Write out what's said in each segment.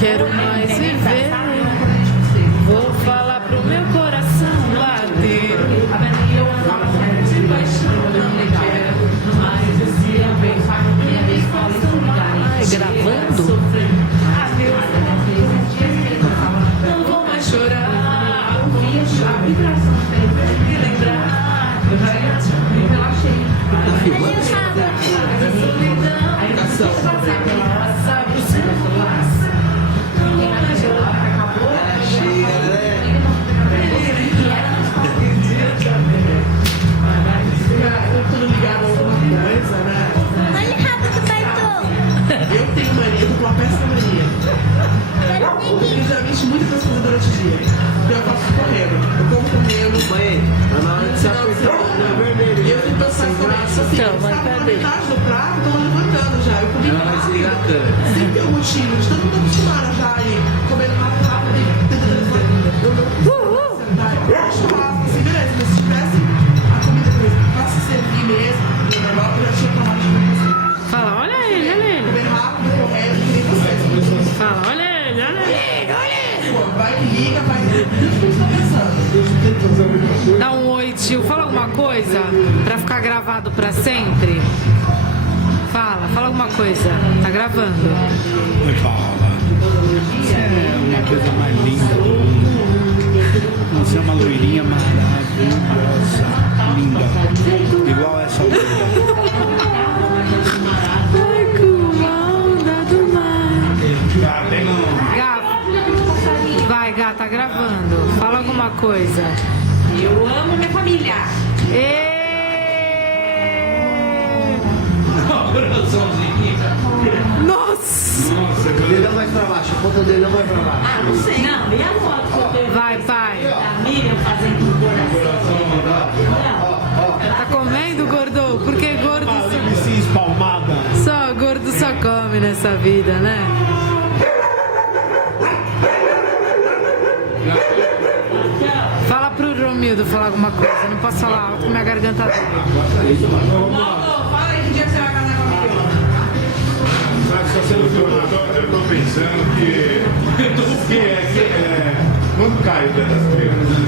quero mais viver. Vou falar pro meu coração bater. De paixão não me quero mais esse amor. Me faça mais. Gravando? Não vou mais chorar. E lembrar. Relaxei. Tá filmando? Sabe o seu laço. Não vou mais chorar. Olha rápido, Bartô. Eu tenho mania, eu tô com uma péssima mania. Eu já mexo muitas coisas durante o dia. Então eu faço correndo. Eu como comendo. Mãe, tá na hora de se apertar. Eu tenho pensado em comer isso assim. Então, mas Sabe, cadê? metade do prato, tô levantando já. Eu comi Ela vai desligar a câmera. sem ter um motivo. De todo mundo acostumado já aí. Comendo rápido, tentando levantar. Eu acho rápido, assim, beleza. Mas se tivesse a comida pra se servir mesmo, eu já tinha tomado de coisa. Fala, olha ele. Comendo rápido, correndo, que nem vocês. Fala, olha ele. Vai que liga, vai que tá pensando. Dá um oi, tio. Fala alguma coisa pra ficar gravado pra sempre. Fala alguma coisa. Tá gravando. Fala. Você é uma coisa mais linda do mundo. Você é uma loirinha maravilhosa. Linda. Igual essa loira. Ai, com a onda do mar. Tá vendo? Vai, gata, tá gravando. Fala alguma coisa. Eu amo minha família. Nossa! O dedão vai pra baixo, a ponta do dedão vai pra baixo. Ah, não sei. Não, e a foto que eu tenho Vai, pai. da Miriam fazendo o coração? Tá comendo, gordo? Porque gordo Sim, espalmada. só gordo só come nessa vida, né? Fala pro Romildo falar alguma coisa. Eu não posso falar alto com minha garganta dele. Fala aí que dia que você vai casar comigo. Eu tô pensando que quando cai o pé das crianças.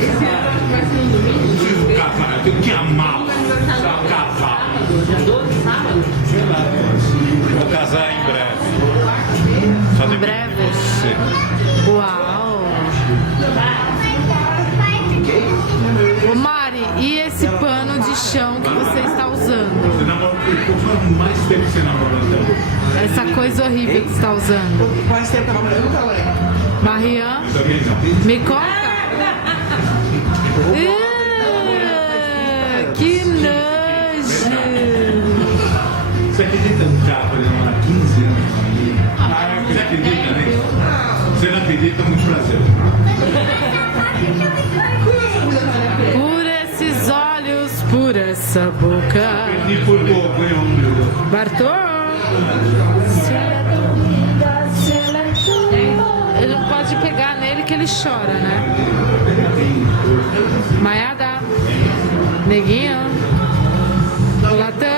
Eu preciso casar, eu tenho que amar. Precisar casar. Vou casar em breve. Só Em depende breve? de você. Uau! Ô Mari, e esse pano de chão que você está usando? Você namora quanto mais tempo você namorando então? Essa coisa horrível que você está usando. Faz tempo que eu não nunca lembro. Marian, Eu também não. me conta. Que nojo! Você acredita no cara para demorar 15 anos? Você acredita nisso? Você não acredita, muito prazer. Por esses olhos, por essa boca. Perdi por pouco, hein, homem? Bartô! Ele não pode pegar nele que ele chora, né? Maiada, neguinho, latão.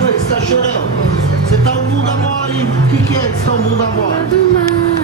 Você tá chorando? Você tá um bunda mole. O que é que você tá um bunda mole? Do mar.